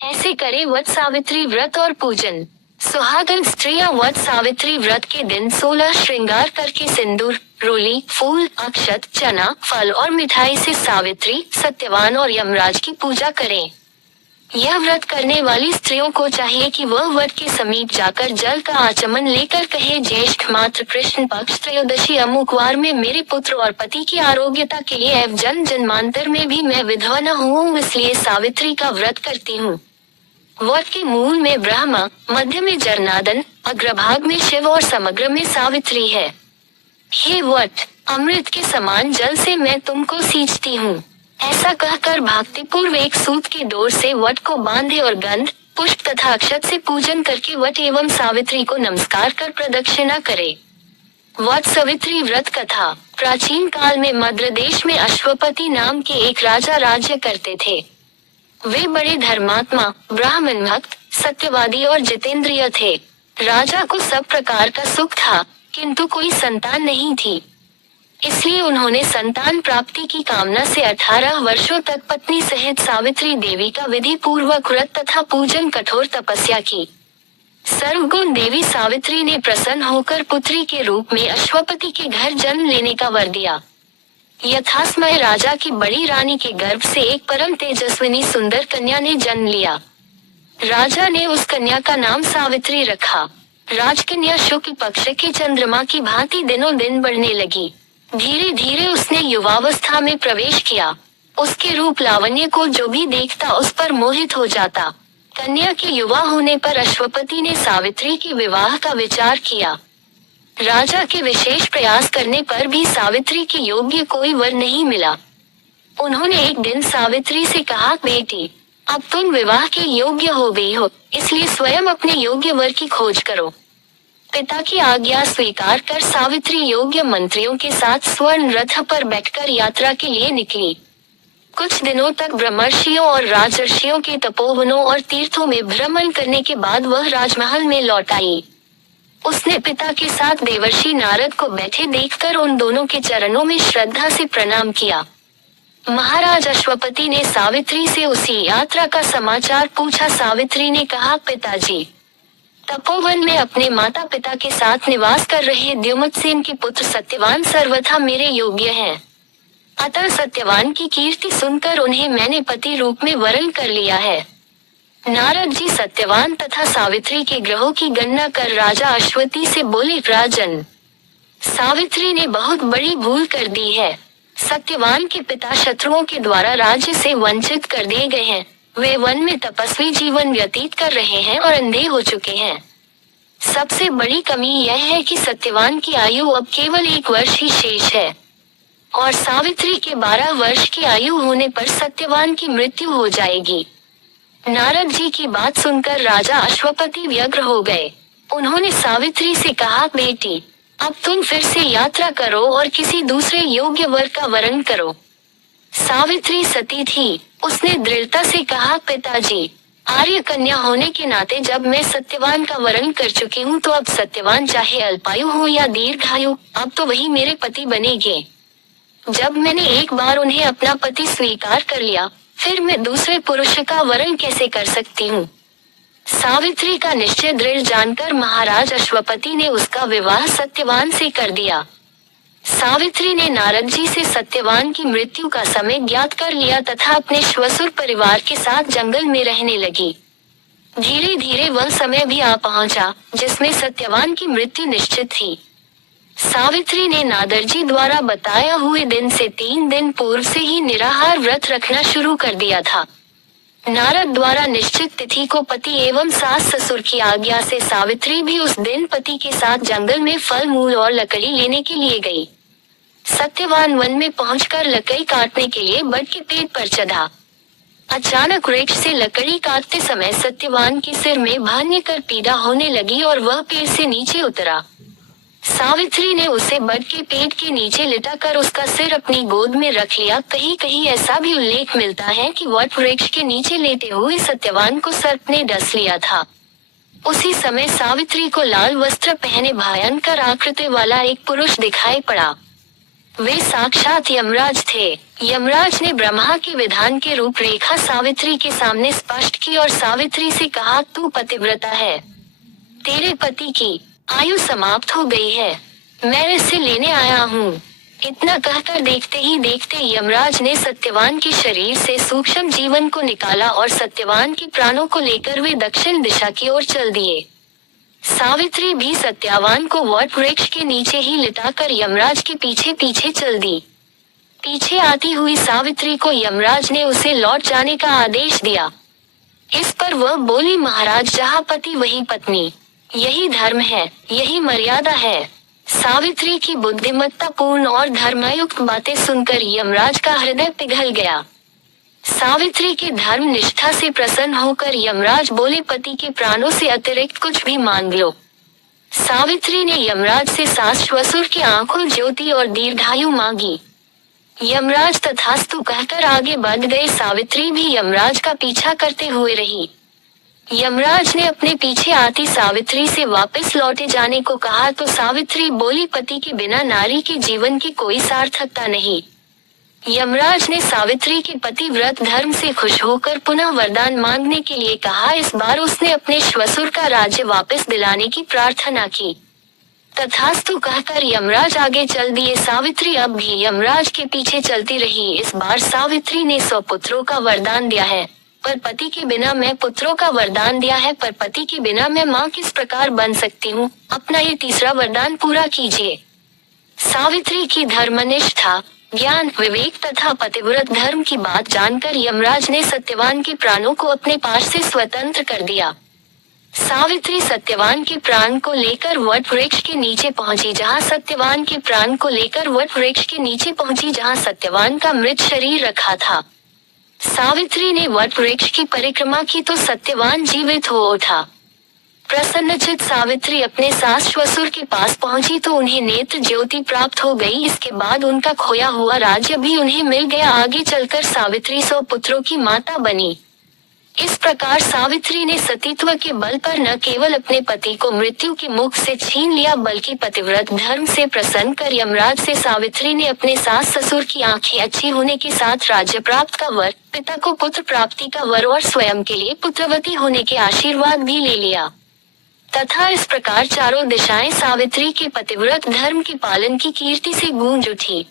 ऐसे करे वट सावित्री व्रत और पूजन। सुहागन स्त्रियां वट सावित्री व्रत के दिन 16 श्रृंगार करके सिंदूर, रोली, फूल, अक्षत, चना, फल और मिठाई से सावित्री, सत्यवान और यमराज की पूजा करें। यह व्रत करने वाली स्त्रियों को चाहिए कि वह वट के समीप जाकर जल का आचमन लेकर कहे, ज्येष्ठ मात्र कृष्ण पक्ष त्रयोदशी अमुकवार में मेरे पुत्र और पति की आरोग्यता के लिए एवं जन्म जन्मांतर में भी मैं विधवा न हूँ, इसलिए सावित्री का व्रत करती हूँ। वट के मूल में ब्रह्मा, मध्य में जरनादन, अग्रभाग में शिव और समग्र में सावित्री है। हे वट, अमृत के समान जल से मैं तुमको सींचती हूँ। ऐसा कहकर भक्तिपूर्व एक सूत के डोर से वट को बांधे और गंध, पुष्प तथा अक्षत से पूजन करके वट एवं सावित्री को नमस्कार कर प्रदक्षिणा करे। वट सावित्री व्रत कथा। प्राचीन काल में मद्र देश में अश्वपति नाम के एक राजा राज्य करते थे। वे बड़े धर्मात्मा, ब्राह्मण भक्त, सत्यवादी और जितेंद्रिय थे। राजा को सब प्रकार का सुख था, किंतु कोई संतान नहीं थी। इसलिए उन्होंने संतान प्राप्ति की कामना से 18 वर्षों तक पत्नी सहित सावित्री देवी का विधि पूर्वक व्रत तथा पूजन कठोर तपस्या की। सर्वगुण देवी सावित्री ने प्रसन्न होकर पुत्री के रूप में अश्वपति के घर जन्म लेने का वर दिया। यथासमय राजा की बड़ी रानी के गर्भ से एक परम तेजस्विनी सुंदर कन्या ने जन्म लिया। राजा ने उस कन्या का नाम सावित्री रखा। राजकन्या शुक्ल पक्ष के चंद्रमा की भांति दिनों दिन बढ़ने लगी। धीरे धीरे उसने युवावस्था में प्रवेश किया। उसके रूप लावण्य को जो भी देखता उस पर मोहित हो जाता। कन्या के युवा होने पर अश्वपति ने सावित्री के विवाह का विचार किया। राजा के विशेष प्रयास करने पर भी सावित्री के योग्य कोई वर नहीं मिला। उन्होंने एक दिन सावित्री से कहा, बेटी, अब तुम विवाह के योग्य हो गई हो, इसलिए स्वयं अपने योग्य वर की खोज करो। पिता की आज्ञा स्वीकार कर सावित्री योग्य मंत्रियों के साथ स्वर्ण रथ पर बैठकर यात्रा के लिए निकली। कुछ दिनों तक ब्रह्मर्षियों और राजर्षियों के तपोवनों और तीर्थों में भ्रमण करने के बाद वह राजमहल में लौट आई। उसने पिता के साथ देवर्षि नारद को बैठे देखकर उन दोनों के चरणों में श्रद्धा से प्रणाम किया। महाराज अश्वपति ने सावित्री से उसी यात्रा का समाचार पूछा। सावित्री ने कहा, पिताजी, तपोवन में अपने माता पिता के साथ निवास कर रहे द्युमत्सेन के पुत्र सत्यवान सर्वथा मेरे योग्य हैं। अतः सत्यवान की कीर्ति सुनकर उन्हें मैंने पति रूप में वरण कर लिया है। नारद जी सत्यवान तथा सावित्री के ग्रहों की गणना कर राजा अश्वति से बोले, राजन, सावित्री ने बहुत बड़ी भूल कर दी है। सत्यवान के पिता शत्रुओं के द्वारा राज्य से वंचित कर दिए गए हैं। वे वन में तपस्वी जीवन व्यतीत कर रहे हैं और अंधे हो चुके हैं। सबसे बड़ी कमी यह है कि सत्यवान की आयु अब केवल 1 वर्ष ही शेष है और सावित्री के 12 वर्ष की आयु होने पर सत्यवान की मृत्यु हो जाएगी। नारद जी की बात सुनकर राजा अश्वपति व्यग्र हो गए। उन्होंने सावित्री से कहा, बेटी, अब तुम फिर से यात्रा करो और किसी दूसरे योग्य वर का वरण करो। सावित्री सती थी। उसने दृढ़ता से कहा, पिताजी, आर्य कन्या होने के नाते जब मैं सत्यवान का वरण कर चुकी हूँ तो अब सत्यवान चाहे अल्पायु हो या दीर्घायु, अब तो वही मेरे पति बनेंगे। जब मैंने एक बार उन्हें अपना पति स्वीकार कर लिया, फिर मैं दूसरे पुरुष का वरण कैसे कर सकती हूँ। सावित्री का निश्चय दृढ़ जानकर महाराज अश्वपति ने उसका विवाह सत्यवान से कर दिया। सावित्री ने नारद जी से सत्यवान की मृत्यु का समय ज्ञात कर लिया तथा अपने श्वशुर परिवार के साथ जंगल में रहने लगी। धीरे धीरे वह समय भी आ पहुंचा जिसमें सत्यवान की मृत्यु निश्चित थी। सावित्री ने नारद जी द्वारा बताया हुए दिन से 3 दिन पूर्व से ही निराहार व्रत रखना शुरू कर दिया था। नारद द्वारा निश्चित तिथि को पति एवं सास ससुर की आज्ञा से सावित्री भी उस दिन पति के साथ जंगल में फल मूल और लकड़ी लेने के लिए गई। सत्यवान वन में पहुंचकर लकड़ी काटने के लिए बड़ के पेड़ पर चढ़ा। अचानक वृक्ष से लकड़ी काटते समय सत्यवान के सिर में भान्य कर पीड़ा होने लगी और वह पेड़ से नीचे उतरा। सावित्री ने उसे बड़ के पेड़ के नीचे लिटाकर उसका सिर अपनी गोद में रख लिया। कहीं कहीं ऐसा भी उल्लेख मिलता है कि वट वृक्ष के नीचे लेटे हुए सत्यवान को सर्प ने डस लिया था। उसी समय सावित्री को लाल वस्त्र पहने भयंकर आकृति वाला एक पुरुष दिखाई पड़ा। वे साक्षात यमराज थे। यमराज ने ब्रह्मा के विधान की रूपरेखा सावित्री के सामने स्पष्ट की और सावित्री से कहा, तू पतिव्रता है, तेरे पति की आयु समाप्त हो गई है, मैं इसे लेने आया हूँ। इतना कहकर देखते ही देखते यमराज ने सत्यवान के शरीर से सूक्ष्म जीवन को निकाला और सत्यवान के प्राणों को लेकर वे दक्षिण दिशा की ओर चल दिए। सावित्री भी सत्यवान को वट वृक्ष के नीचे ही लिटाकर यमराज के पीछे पीछे चल दी। पीछे आती हुई सावित्री को यमराज ने उसे लौट जाने का आदेश दिया। इस पर वह बोली, महाराज, जहाँ पति वही पत्नी, यही धर्म है, यही मर्यादा है। सावित्री की बुद्धिमत्ता पूर्ण और धर्मयुक्त बातें सुनकर यमराज का हृदय पिघल गया। सावित्री के धर्म निष्ठा से प्रसन्न होकर यमराज बोले, पति के प्राणों से अतिरिक्त कुछ भी मांग लो। सावित्री ने यमराज से सास ससुर की आंखों ज्योति और दीर्घायु मांगी। यमराज तथास्तु कहकर आगे बढ़ गए। सावित्री भी यमराज का पीछा करते हुए रही। यमराज ने अपने पीछे आती सावित्री से वापस लौटे जाने को कहा तो सावित्री बोली, पति के बिना नारी के जीवन की कोई सार्थकता नहीं। यमराज ने सावित्री के पतिव्रत धर्म से खुश होकर पुनः वरदान मांगने के लिए कहा। इस बार उसने अपने श्वसुर का राज्य वापस दिलाने की प्रार्थना की। तथास्तु कहकर यमराज आगे चल दिए। सावित्री अब भी यमराज के पीछे चलती रही। इस बार सावित्री ने 100 पुत्रों का वरदान दिया है, पर पति के बिना मैं पुत्रों का वरदान दिया है, पर पति के बिना मैं माँ किस प्रकार बन सकती हूँ। अपना ये तीसरा वरदान पूरा कीजिए। सावित्री की धर्मनिष्ठा, ज्ञान, विवेक तथा पतिव्रत धर्म की बात जानकर यमराज ने सत्यवान के प्राणों को अपने पास से स्वतंत्र कर दिया। सावित्री सत्यवान के प्राण को लेकर वट वृक्ष के नीचे पहुंची, जहां सत्यवान के प्राण को लेकर वट वृक्ष के नीचे पहुंची जहां सत्यवान का मृत शरीर रखा था। सावित्री ने वट वृक्ष की परिक्रमा की तो सत्यवान जीवित हो उठा। प्रसन्नचित सावित्री अपने सास ससुर के पास पहुंची तो उन्हें नेत्र ज्योति प्राप्त हो गई। इसके बाद उनका खोया हुआ राज्य भी उन्हें मिल गया। आगे चलकर सावित्री 100 पुत्रों की माता बनी। इस प्रकार सावित्री ने सतीत्व के बल पर न केवल अपने पति को मृत्यु के मुख से छीन लिया, बल्कि पतिव्रत धर्म से प्रसन्न कर यमराज से सावित्री ने अपने सास ससुर की आंखें अच्छी होने के साथ राज्य प्राप्त का वर, पिता को पुत्र प्राप्ति का वर और स्वयं के लिए पुत्रवती होने के आशीर्वाद भी ले लिया। तथा इस प्रकार चारों दिशाएं सावित्री के पतिव्रत धर्म के पालन की कीर्ति से गूंज उठी।